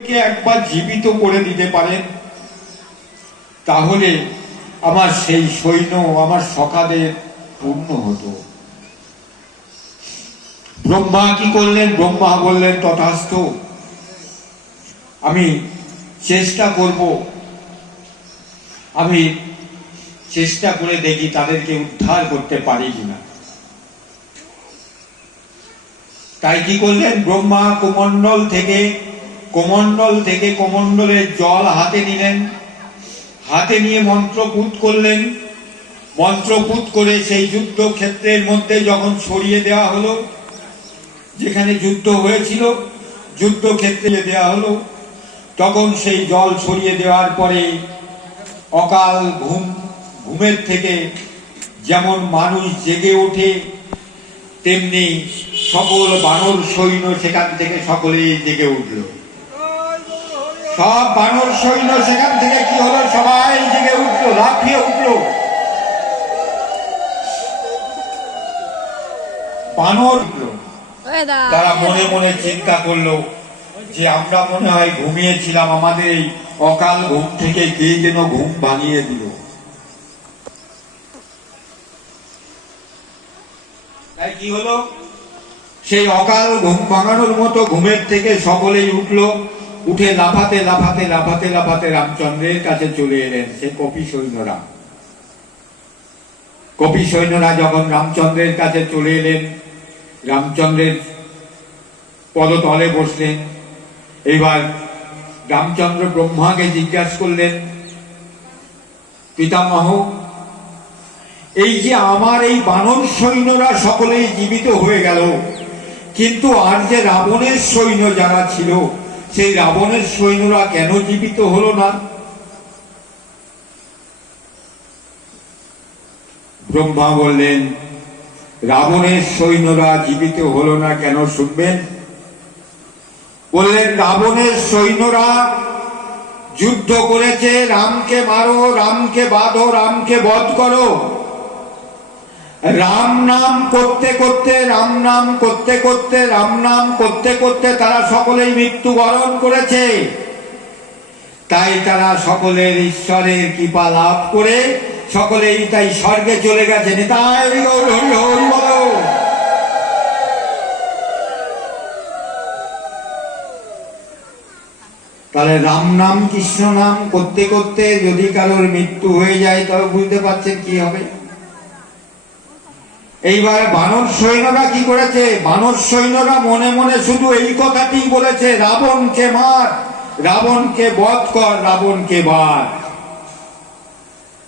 কে একবার জীবিত করে দিতে পারেন, তাহলে আমার সেই সৈন্য আমার সখাদের পূর্ণ হতো। ব্রহ্মা কি করলেন? ব্রহ্মা বললেন, তথাস্তু, আমি চেষ্টা করব, আমি চেষ্টা করে দেখি তাদেরকে উদ্ধার করতে পারি কিনা। তাই কি করলেন? ব্রহ্মা কমণ্ডল থেকে কমণ্ডলের জল হাতে নিলেন, হাতে নিয়ে মন্ত্রপুত করলেন। মন্ত্রপুত করে সেই যুদ্ধক্ষেত্রের মধ্যে যখন ছড়িয়ে দেওয়া হলো, যেখানে যুদ্ধ হয়েছিল যুদ্ধক্ষেত্রে দেওয়া হলো, তখন সেই জল ছড়িয়ে দেওয়ার পরে অকাল ঘুমের থেকে যেমন মানুষ জেগে ওঠে, তেমনি সকল বানর সৈন্য সেখান থেকে সকলেই জেগে উঠল। সব বানর সৈন্য সেখান থেকে কি হলো? সবাই জেগে উঠলো, লাফিয়ে উঠলো। বানর উঠলো। তারা মনে মনে চিন্তা করলো যে আমরা মনে হয় ঘুমিয়েছিলাম, আমাদের এই অকাল ঘুম থেকে কে যেন ঘুম ভাঙিয়ে দিল। তাই কি হলো? সেই অকাল ঘুম ভাঙানোর মতো ঘুমের থেকে সকলেই উঠলো, উঠে লাফাতে লাফাতে লাফাতে লাফাতে রামচন্দ্রের কাছে চলে এলেন। সে কপি সৈন্যরা যখন রামচন্দ্রের কাছে চলে এলেন, রামচন্দ্রের পদতলে বসলেন। এইবার রামচন্দ্র ব্রহ্মাকে জিজ্ঞাসা করলেন, পিতামহ, এই যে আমার এই বানর সৈন্যরা সকলেই জীবিত হয়ে গেল, কিন্তু আর যে রাবণের সৈন্য যারা ছিল, সেই রাবণের সৈন্যরা কেন জীবিত হলো না? ব্রহ্মা বললেন, রাবণের সৈন্যরা জীবিত হলো না কেন শুনবেন। বললেন, রাবণের সৈন্যরা যুদ্ধ করেছে, রামকে মারো, রামকে বাঁধো, রামকে বধ করো। রাম নাম করতে করতে তারা সকলেই মৃত্যুবরণ করেছে। তাই তারা সকলের ঈশ্বরের কৃপা লাভ করে সকলেই তাই স্বর্গে চলে গেছে। নিতাই গৌর হরি হরি বলো। তাহলে রাম নাম কৃষ্ণ নাম করতে করতে যদি কারোর মৃত্যু হয়ে যায়, তবে বুঝতে পারছেন কি হবে। এইবার বানর সৈন্যরা কি করেছে? বানর সৈন্যরা মনে মনে শুধু এই কথাটি বলেছে, রাবণকে মার, রাবণকে বধ কর, রাবণকে মার।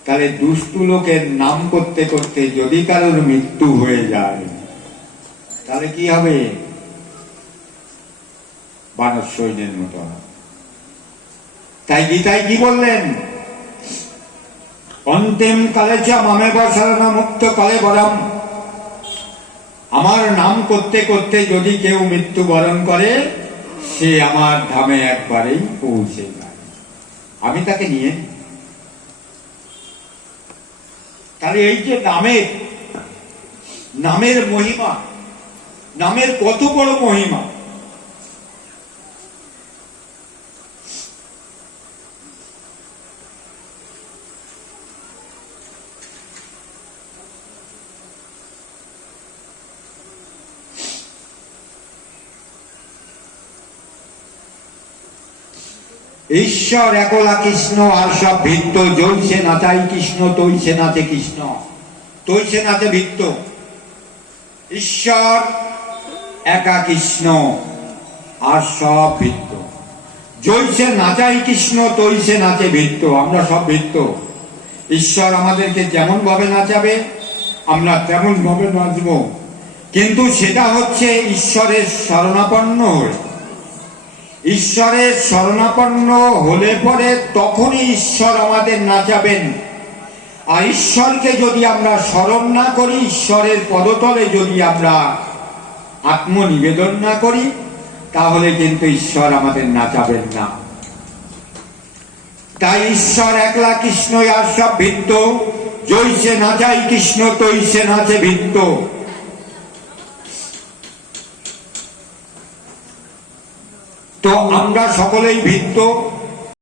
তাহলে দুষ্টু লোকের নাম করতে করতে যদি কারোর মৃত্যু হয়ে যায়, তাহলে কি হবে? বানর সৈন্যের মতো। তাই গীতায় কি বললেন? অন্তিম কালে চ মামেব শরণম মুক্ত কালে বরম। আমার নাম করতে করতে যদি কেউ মৃত্যুবরণ করে, সে আমার ধামে একবারেই পৌঁছে যায়, আমি তাকে নিয়ে। তাহলে এই যে নামের মহিমা, নামের কত বড় মহিমা। ঈশ্বর একলা কৃষ্ণ, আর সব ভিত্ত। জ্বলছে নাচাই কৃষ্ণ, তৈছে নাচে কৃষ্ণ, তৈছে নাচে ভিত্ত। ঈশ্বর একা কৃষ্ণ, আর সব ভিত্ত। জ্বলছে নাচাই কৃষ্ণ, তৈছে নাচে ভিত্ত। আমরা সব ভিত্ত। ঈশ্বর আমাদেরকে যেমন ভাবে নাচাবে, আমরা তেমন ভাবে নাচব। কিন্তু সেটা হচ্ছে ঈশ্বরের শরণাপন্ন হয়ে। ঈশ্বরের শরণাপন্ন হলে পরে তখনই ঈশ্বর আমাদের নাচাবেন। আর ঈশ্বরকে যদি আমরা স্মরণ না করি, ঈশ্বরের পদতলে যদি আমরা আত্মনিবেদন না করি, তাহলে কিন্তু ঈশ্বর আমাদের নাচাবেন না। তাই ঈশ্বর একলা কৃষ্ণ, আর সব ভিত্ত। জৈসে নাচাই কৃষ্ণ, তৈসে নাচে ভিত্ত। তো আমরা সকলেই ভিত্ত।